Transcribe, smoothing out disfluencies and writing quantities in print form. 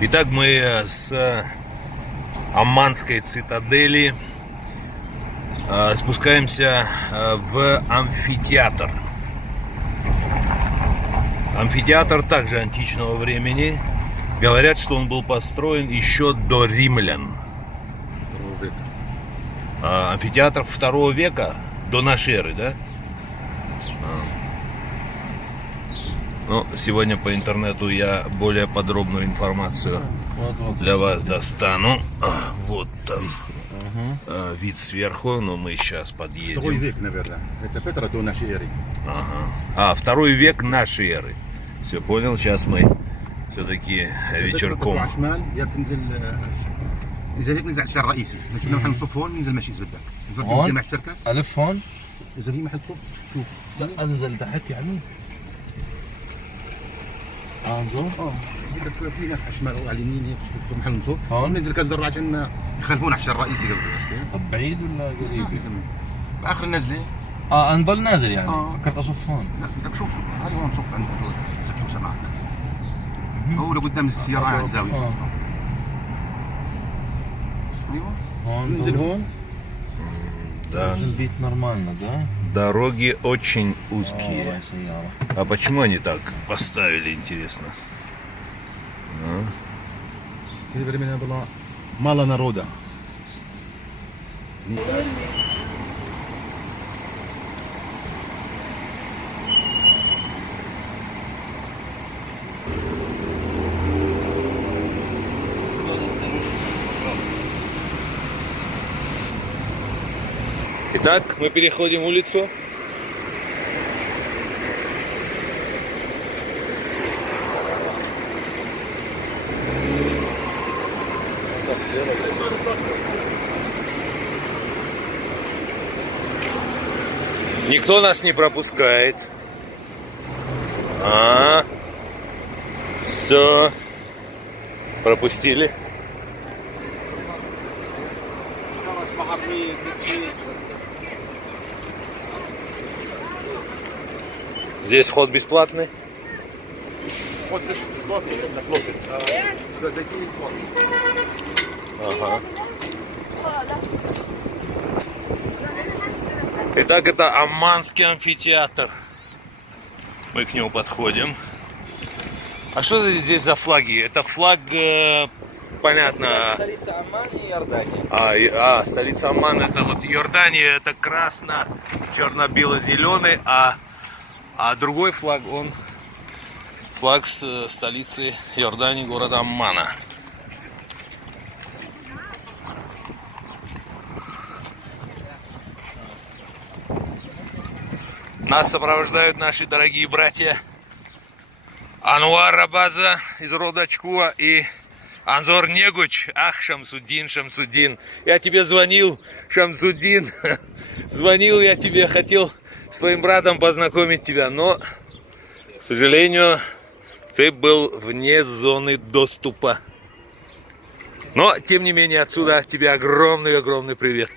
Итак, мы с Амманской цитадели спускаемся в амфитеатр. Амфитеатр также античного времени. Говорят, что он был построен еще до римлян. Амфитеатр 2 века до нашей эры, да? Ну, сегодня по интернету я более подробную информацию для вас достану. Вот там вид сверху, но мы сейчас подъедем. 2 век, наверное. Это Петра до нашей эры. Ага. 2 век нашей эры. Все, понял? Сейчас мы все-таки вечерком. إذا هيك ننزل على الشارع الرئيسي، نشوف محل نصف هون ننزل ماشي إذا بدك. هون؟ مع الشركة؟ ألف هون؟ إذا في محل صف شوف. لا أنزل تحت يعني؟ انظر؟ إذا بدك في هناك على الشمال أو على اليمين هيك تشوف محل نصف. هون؟ ننزل كذا درة عشان يخلفونا على الشارع الرئيسي قصدي. طب بعيد ولا قريب؟ بآخر النزلة. نضل نازل يعني. فكرت أصف هون. لا بدك شوف هاي هون صف عند هدول زكي وسمعك. هو لقدام السيارة على الزاوية شوف. ننزل هون. Да. Вид нормально, да? Дороги очень узкие. А почему они так поставили, интересно? В те времена было мало народа. Итак, мы переходим улицу. Никто нас не пропускает. Все. Пропустили. Здесь вход бесплатный? Вот здесь бесплатный на площадь. Туда зайти бесплатно. Ага. Итак, это Амманский амфитеатр. Мы к нему подходим. А что здесь за флаги? Это флаг, понятно. Столица Амман и Иордания. Столица Амман, это вот Иордания, это красно, черно-бело-зеленый, а другой флаг, он флаг с столицы Иордании, города Аммана. Нас сопровождают наши дорогие братья Ануар Рабаза из рода Чкуа и Анзор Негуч. Ах, Шамсуддин. Я тебе звонил, Шамсуддин. Звонил я тебе, хотел своим братом познакомить тебя, но, к сожалению, ты был вне зоны доступа. Но, тем не менее, отсюда тебе огромный привет.